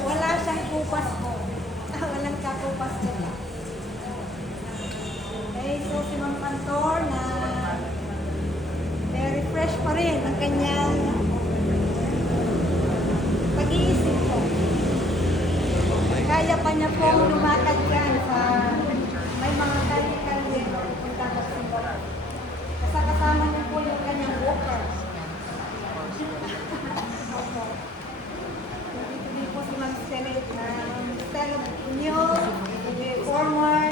Wala siyang kupas mo. Walang kakupas mo. Okay, so si Ma'am Cantor na very fresh pa rin ang kanyang pag-iisip po. Kaya pa niya pong lumakad yan sa may mga kalye-kalye kung dapat simbolo. Kasama niya po yung kanyang walker. Hindi po si Ma'am Stella Munoz, former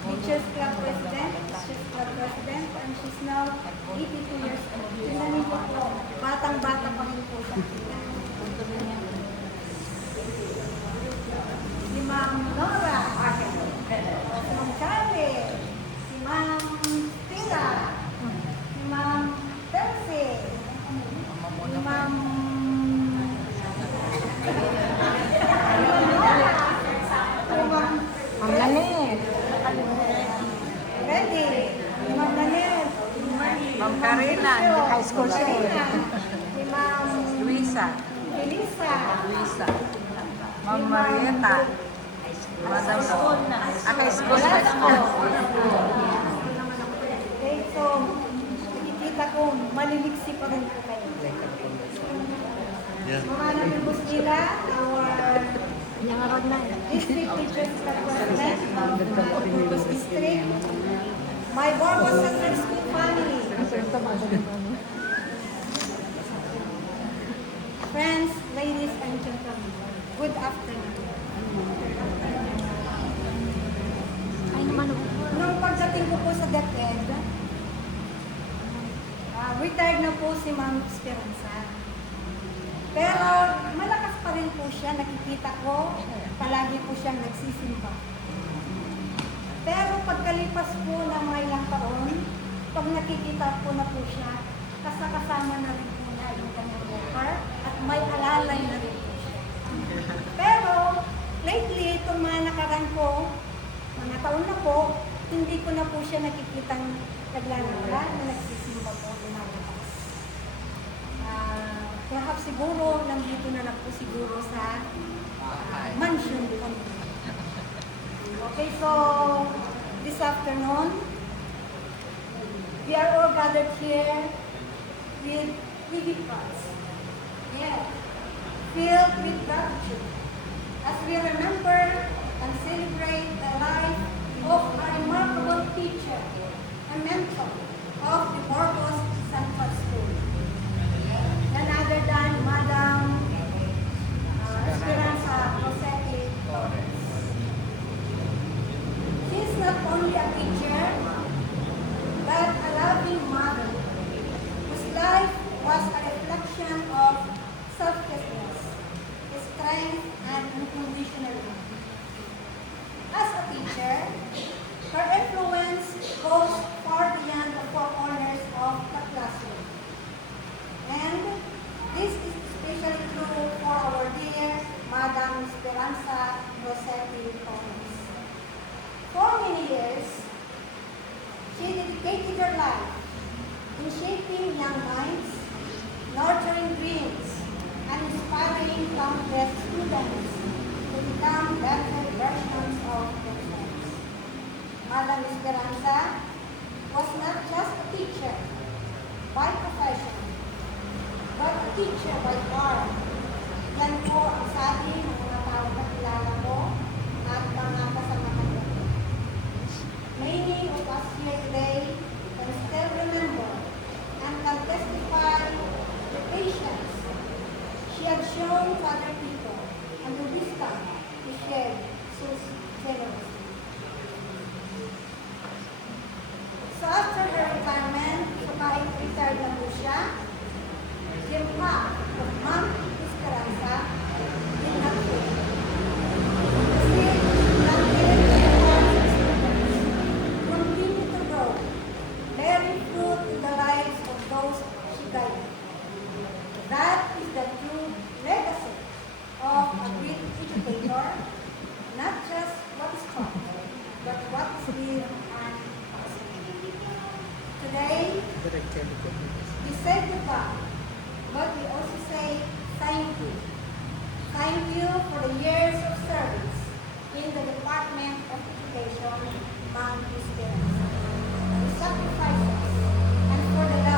Teachers Club President, and she's now 82 years old. Tingnan niyo po, batang-bata pa rin po siya. Si Ma'am Nora, si Ma'am Charlie, si Ma'am Stella, si Ma'am Terce, si Ma'am Lanet. Ready, si Ma'am Lanet, Ma'am Karina, high school siya. si Ma'am Luisa. Elisa, Ma'am Marieta. Madam School na. High school. Okay, so nakikita ko maliliksi pa rin po kayo. Mamana ng Bustila, our district teachers president of Burgos District, my Burgos Central School family, friends, ladies and gentlemen, good afternoon. Nung pagdating ko po sa DepEd, retired na po si Ma'am Esperanza. Pero malakas pa rin po siya, nakikita ko, palagi po siyang nagsisimba. Pero pagkalipas po ng mga ilang taon, pag nakikita ko na po siya, kasama na rin po niya yung kanyang walker at may alalay na rin po siya. Pero lately, itong mga nakaraan po, mga taon na po, hindi ko na po siya nakikitang naglalala na nagsisimba po lumalabas. Perhaps siguro, nandito na lang po siguro sa mansion po. Okay, so this afternoon, we are all gathered here with hearts. Yeah, filled with gratitude as we remember and celebrate the life of a remarkable teacher and mentor of the Burgos Central School. None other than Madam Esperanza Rosetti Torres. She is not only a teacher, but a loving mother, whose life was a reflection of selflessness, strength, and unconditional love. As a teacher, her influence goes far beyond the four corners of the classroom. And this is especially true for our dear Madam Esperanza Rosetti Torres. For many years, she dedicated her life in shaping young minds, nurturing dreams, and inspiring countless students to become better versions of themselves. Madam Esperanza was not just a teacher by profession, but a teacher by heart. Yan po ang sabi ng mga tao na kilala ko at mga kasama ko. Many of us here today can still remember and can testify the patience she had shown to other people and the wisdom she shared so generously. So after her retirement, so kahit retired na po siya, the impact of Ma'am Esperanza did not fade. Still, continue to grow, bearing fruit in the lives of those she guided. That is the true legacy of a great educator, not just what is taught, you. Thank you for the years of service in the Department of Education, Ma'am Christine. The sacrifices and for the